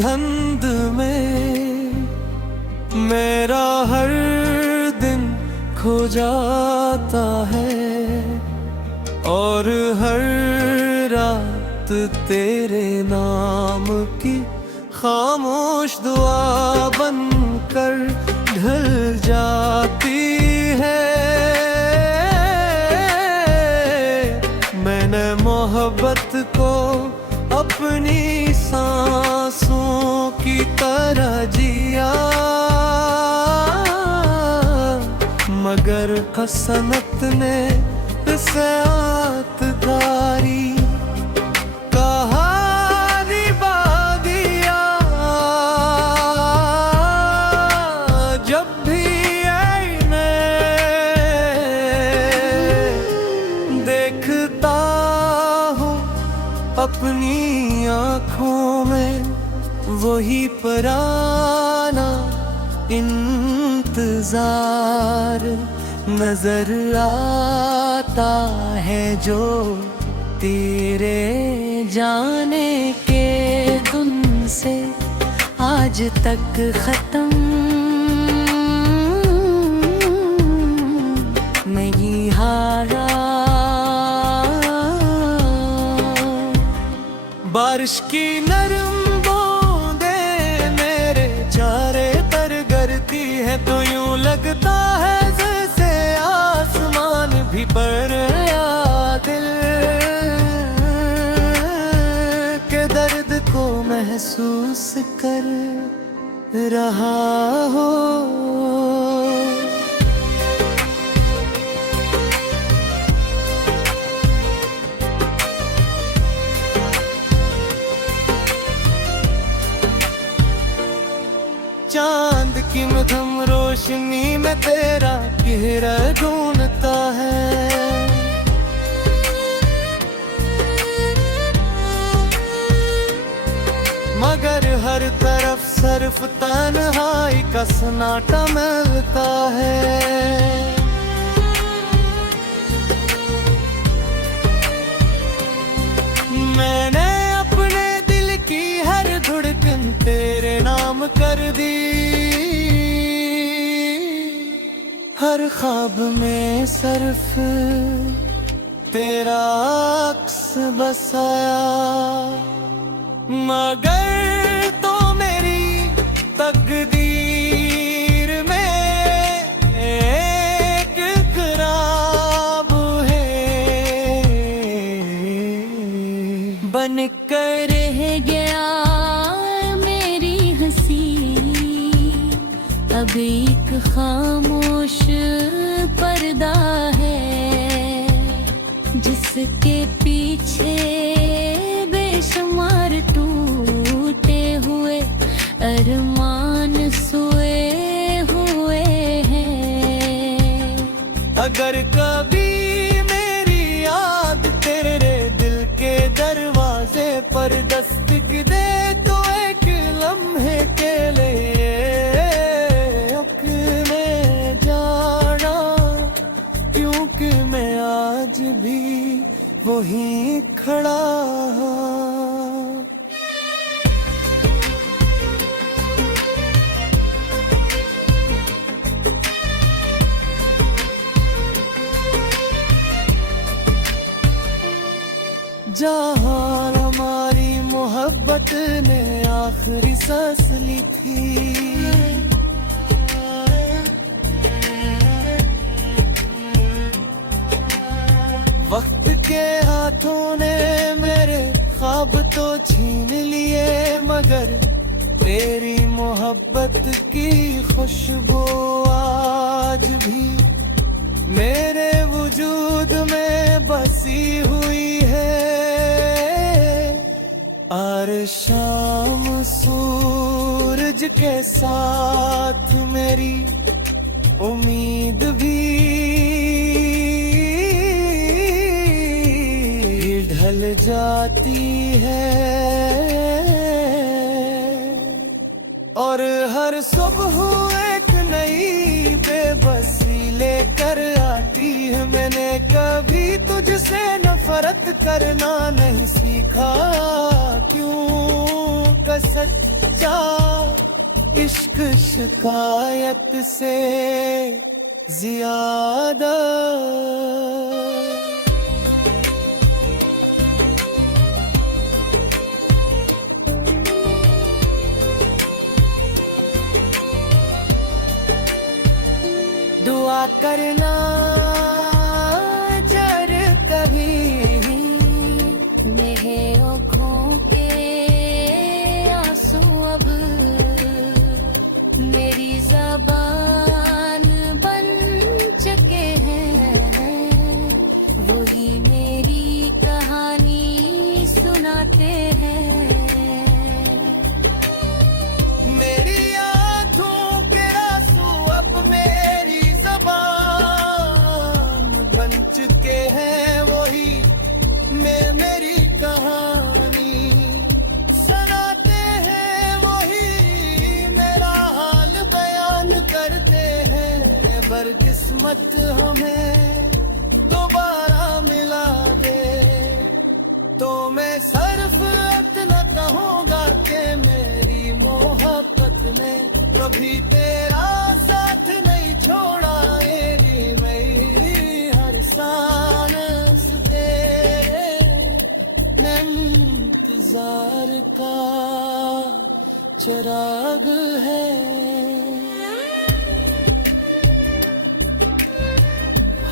धुंध में मेरा हर दिन खो जाता है, और हर रात तेरे नाम की खामोश दुआ बनकर ढल जाती है। मैंने मोहब्बत को अपनी सांसों की तरह जिया, मगर हसनत ने साथदारी कहानी दिया। जब भी मैं देखता हूँ अपनी आँखों में वही पुराना इंतजार नजर आता है, जो तेरे जाने के दिन से आज तक खत्म नहीं हारा। बारिश की नरम बूंदें मेरे चारे पर गिरती है, तो यूं लगता है जैसे आसमान भी पर आया दिल के दर्द को महसूस कर रहा हो। चांद की मध्यम रोशनी में तेरा चेहरा ढूंढता है, मगर हर तरफ सिर्फ तन्हाई का सन्नाटा मिलता है। मैंने अपने दिल की हर धड़कन तेरे नाम कर दी, हर ख्वाब में सिर्फ तेरा अक्स बसाया, मगर तो मेरी तकदीर में एक खराब है, बन कर रह गया मेरी हंसी, अब एक खामोश पर्दा है, जिसके पीछे बेशुमार टूटे हुए अरमान सोए हुए हैं। अगर कभी मेरी याद तेरे दिल के दरवाजे पर दस्तक दे, तो एक लम्हे के लिए अपने जाना, क्योंकि मैं आज भी वहीं खड़ा। जहाँ हमारी मोहब्बत ने आखिरी सांस ली थी, वक्त के हाथों ने मेरे ख्वाब तो छीन लिए, मगर तेरी मोहब्बत की खुशबू आज भी मेरे वजूद में बसी हुई है। और शाम सूरज के साथ मेरी उम्मीद भी ढल जाती है, और हर सुबह एक नई बेबसी लेकर आती है। मैंने कभी तुझसे नफरत करना नहीं सीखा, क्यों सच बचा इश्क शिकायत से ज्यादा। दुआ करना जर कभी मेरे आँखों के आंसू अब मेरी ज़बान बन चुके हैं। वही मेरी कहानी सुनाते हैं। मेरी आँखों के आंसू अब मेरी ज़बान बन चुके हैं। वही मेरी कहानी सुनाते हैं। वही मेरा हाल बयान करते हैं। बदकिस्मत हमें दोबारा मिला दे तो मैं सिर्फ इतना कहूँगा कि मेरी मोहब्बत ने कभी तेरा साथ नहीं छोड़ा। मेरी हर सांस तेरे इंतजार का चिराग है।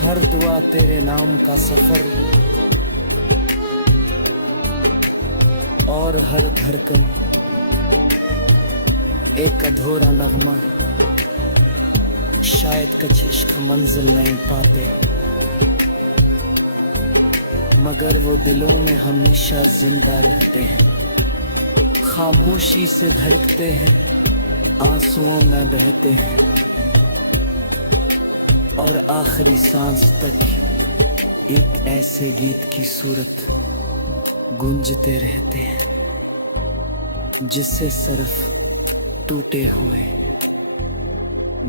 हर दुआ तेरे नाम का सफर और हर धड़कन एक अधूरा नगमा। शायद कुछ इश्क मंजिल नहीं पाते मगर वो दिलों में हमेशा जिंदा रहते हैं। खामोशी से धड़कते हैं, आंसुओं में बहते हैं और आखिरी सांस तक एक ऐसे गीत की सूरत गूंजते रहते हैं जिसे सिर्फ टूटे हुए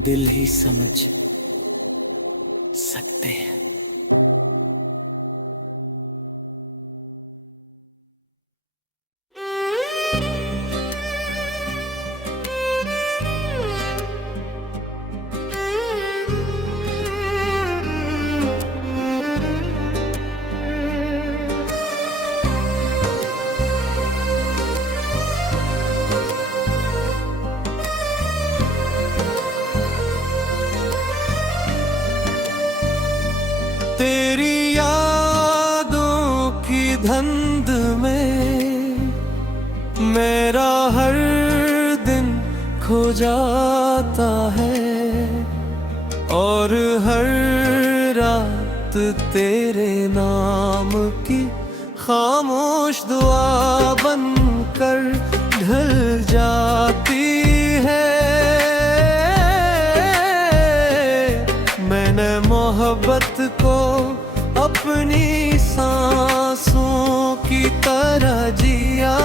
दिल ही समझ सकते हैं। तेरी यादों की धुंध में मेरा हर दिन खो जाता है और हर रात तेरे नाम की खामोश दुआ बनकर ढल जाती है। मैंने मोहब्बत को अपनी सांसों की तरह जिया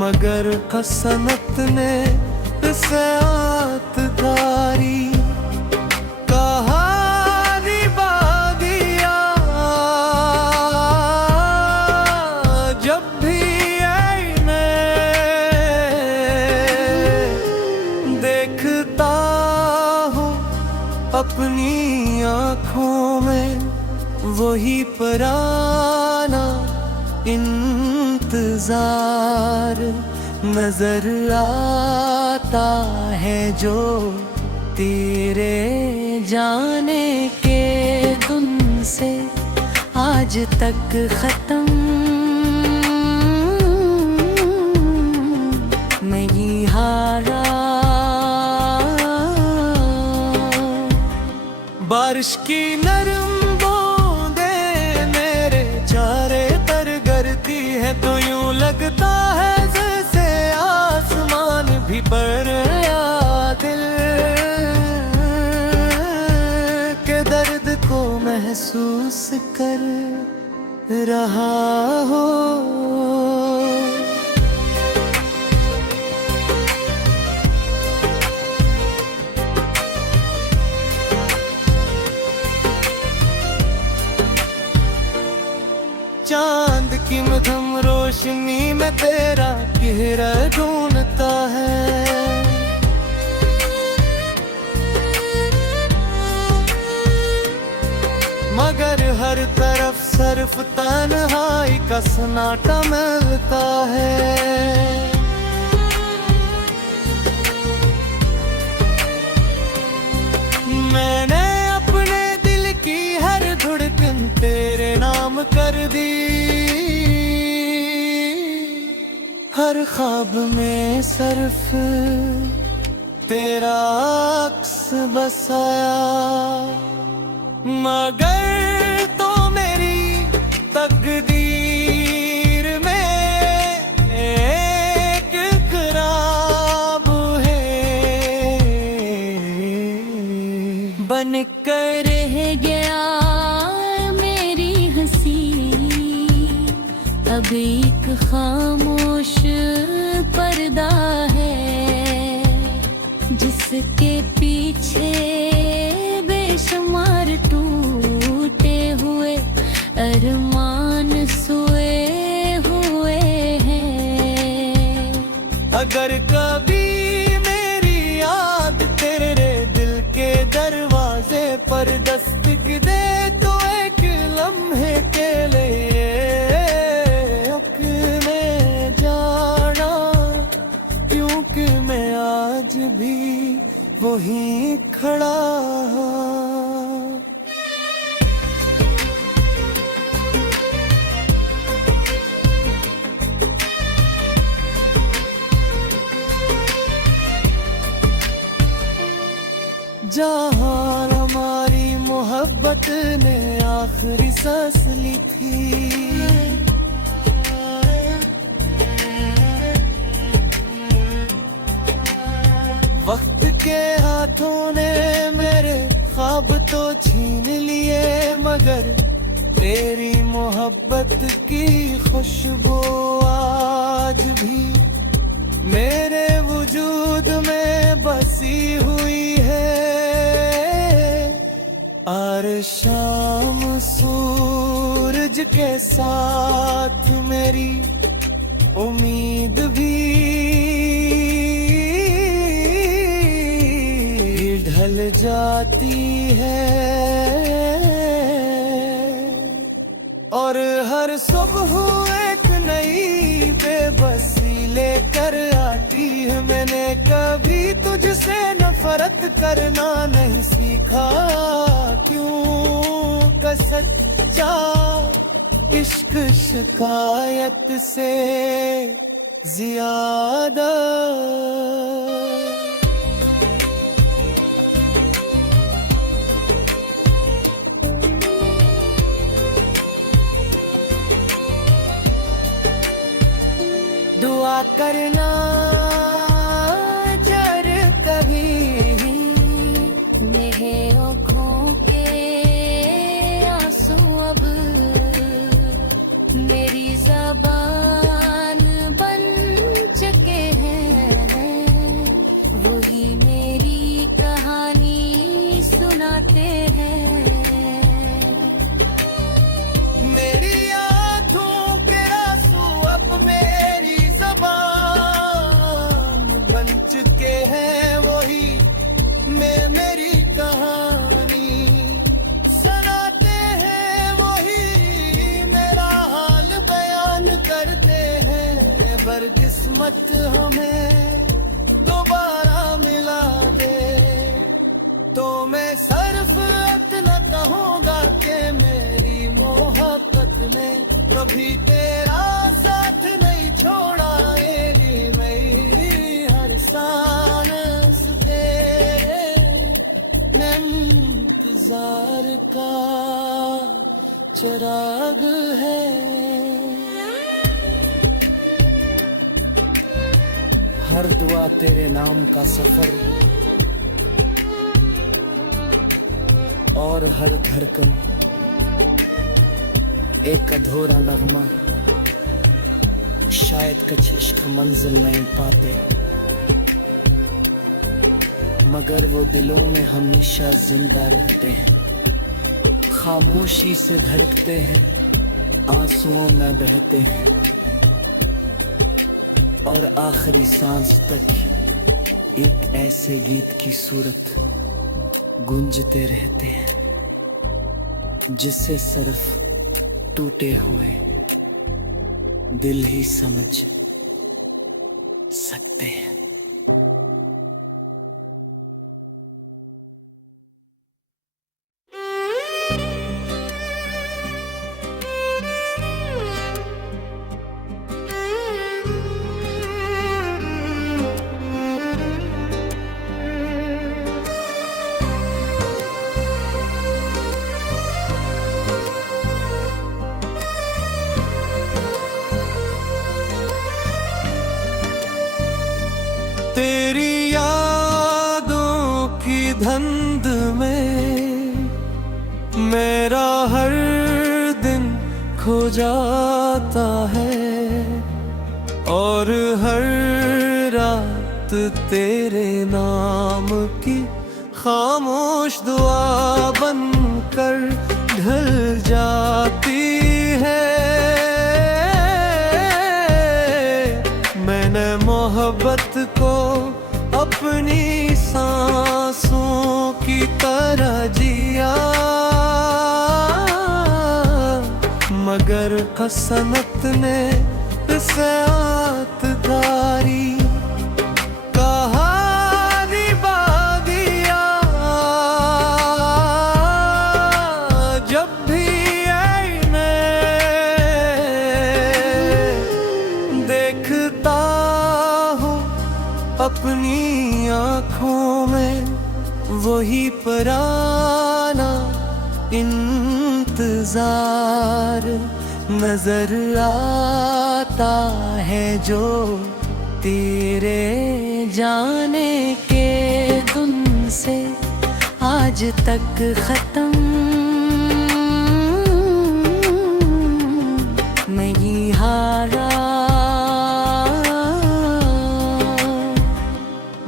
मगर हसनत ने इसे आतदारी कहानी बादिया। जब भी देखता हूँ अपनी आँखों में वही पुराना इंतजार नजर आता है जो तेरे जाने के दिन से आज तक खत्म नहीं हारा। बारिश की नरम बूंदें मेरे चारे तर गिरती है तो यूं लगता है जैसे आसमान भी पर आया। दिल के दर्द को महसूस कर रहा हो। चांद की मध्यम रोशनी रोशनी में तेरा चेहरा ढूंढता है। मगर हर तरफ सिर्फ तन्हाई का सन्नाटा मिलता है। मैंने अपने दिल की हर धड़कन तेरे नाम कर दी। हर ख्वाब में सिर्फ तेरा अक्स बसाया। मगर तो मेरी तकदीर में एक खराब है। बन कर रह गया मेरी हंसी, अब एक खामोश पर्दा है जिसके पीछे बेशुमार टूटे हुए अरमान सोए हुए हैं। अगर कभी मेरी याद तेरे दिल के दरवाजे पर दस्तक दे तो एक लम्हे के लिए रुक में जाना, क्योंकि मैं आज भी वहीं खड़ा। जहाँ हमारी मोहब्बत ने आखिरी सांस ली थी, वक्त के हाथों ने मेरे ख्वाब तो छीन लिए, मगर तेरी मोहब्बत की खुशबू आज भी मेरे वजूद में बसी हुई है। और शाम सूरज के साथ मेरी उम्मीद भी ढल जाती है। और हर सुबह एक नई बेबसी लेकर आती है। मैंने कभी तुझसे नफरत करना नहीं सीखा, क्यों का सच्चा इश्क शिकायत से ज्यादा। दुआ करना जर कभी मेरे आँखों के आंसू अब मेरी ज़बान बन चुके हैं। वही मेरी कहानी सुनाते हैं। मेरी कहानी सुनाते हैं, वही मेरा हाल बयान करते हैं। बदकिस्मत हमें दोबारा मिला दे तो मैं सिर्फ इतना कहूँगा कि मेरी मोहब्बत ने कभी तेरा साथ नहीं छोड़ा। मेरी हर सांस तेरे इंतजार का चिराग है। हर दुआ तेरे नाम का सफर और हर धड़कन एक अधूरा नगमा। शायद कुछ इश्क मंजिल नहीं पाते, मगर वो दिलों में हमेशा जिंदा रहते हैं। खामोशी से धड़कते हैं, आंसुओं में बहते हैं। और आखिरी सांस तक एक ऐसे गीत की सूरत गूंजते रहते हैं जिससे सिर्फ टूटे हुए दिल ही समझ सकते हैं। तेरी यादों की धुंध में मेरा हर दिन खो जाता है और हर रात तेरे नाम की खामोश दुआ बनकर ढल जाती है। मैंने मोहब्बत को अपनी सांसों की तरह जिया, मगर हसनत ने साथदारी कहानी बादिया। जब भी मैं देखता हूँ अपनी आँखों में वही पुराना इंतजार नजर आता है जो तेरे जाने के दिन से आज तक खत्म नहीं हारा।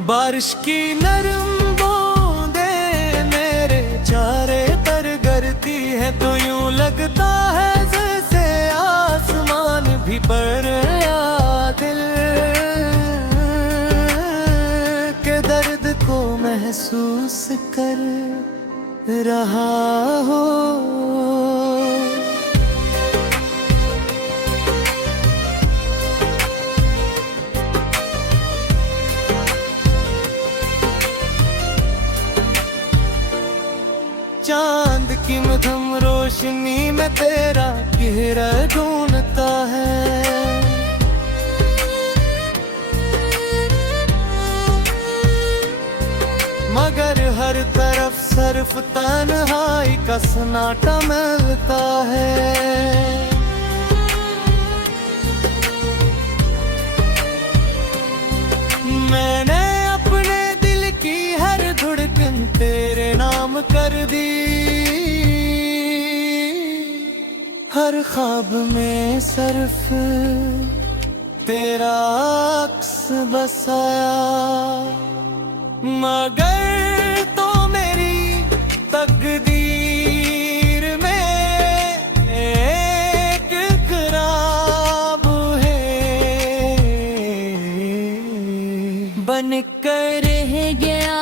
बारिश की नरम बूंदें मेरे चारे पर गिरती है तो यूं लगता है जैसे आसमान भी पर आया दिल के दर्द को महसूस कर रहा हो। चांद की मध्यम रोशनी में तेरा चेहरा ढूंढता है, मगर हर तरफ सिर्फ तन्हाई का सन्नाटा मिलता है। मैंने अपने दिल की हर धड़कन तेरे नाम कर दी, हर ख्वाब में सिर्फ तेरा अक्स बसाया, मगर तो मेरी तकदीर में एक खराब है बन कर रह गया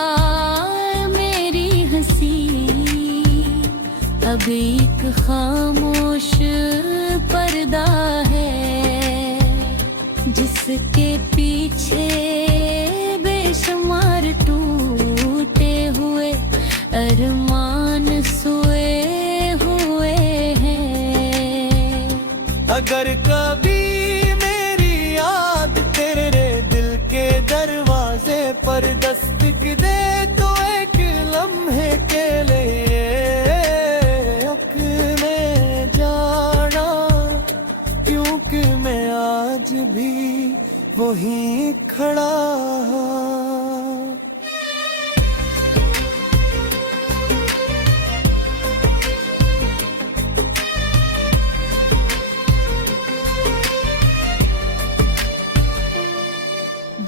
मेरी हंसी। अब एक खामोश पर्दा है जिसके पीछे बेशुमार टूटे हुए अरमान सोए हुए हैं। अगर कभी मेरी याद तेरे दिल के दरवाजे पर दस्तक दे तो एक लम्हे के लिए अपने जाना, क्योंकि मैं आज भी वहीं खड़ा।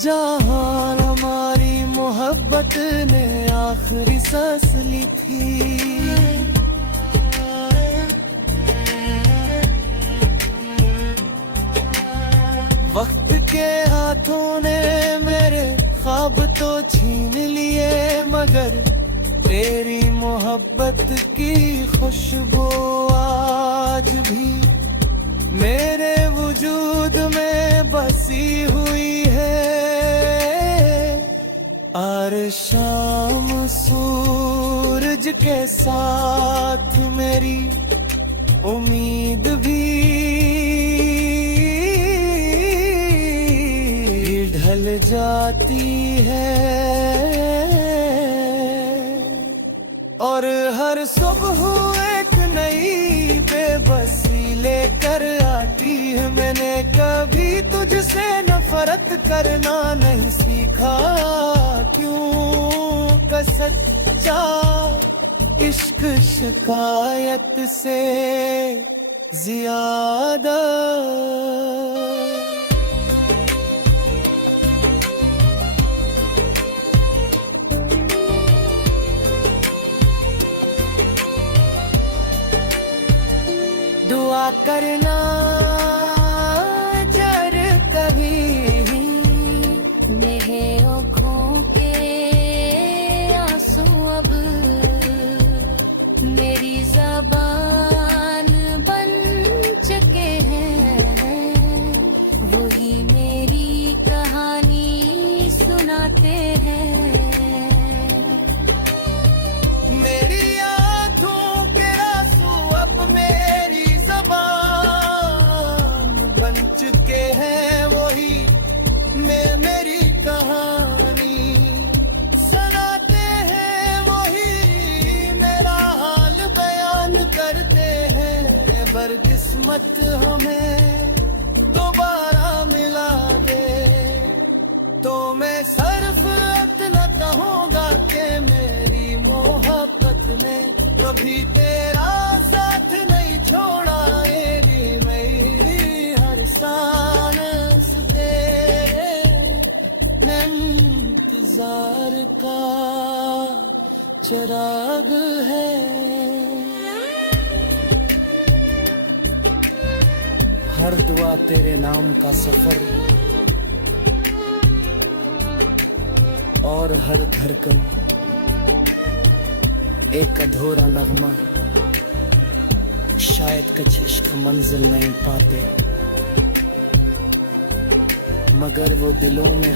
जहाँ हमारी मोहब्बत ने आखिरी सांस ली थी, वक्त के हाथ हाथों ने मेरे ख्वाब तो छीन लिए, मगर तेरी मोहब्बत की खुशबू आज भी मेरे वजूद में बसी हुई है। और शाम सूरज के साथ मेरी उम्मीद भी ढल जाती है। और हर सुबह एक नई बेबसी लेकर आती है। मैंने कभी तुझसे नफरत करना नहीं सीखा, क्यों का सच्चा इश्क शिकायत से ज्यादा दुआ करना जर कभी मेरे आँखों के आंसू अब मेरी ज़बान बन चुके हैं। वही मेरी कहानी सुनाते हैं। मेरी आँखों के आंसू अब मेरी ज़बान बन चुके हैं। वही मेरी कहानी सुनाते हैं। वही मेरा हाल बयान करते हैं। बदकिस्मत हमें दोबारा मिला दे तो मैं सिर्फ इतना कहूँगा कि मेरी मोहब्बत ने कभी तेरा साथ नहीं छोड़ा। मेरी हर सांस तेरे इंतजार का चिराग है। हर दुआ तेरे नाम का सफर और हर धड़कन एक अधूरा नगमा। शायद कुछ इश्क मंजिल नहीं पाते, मगर वो दिलों में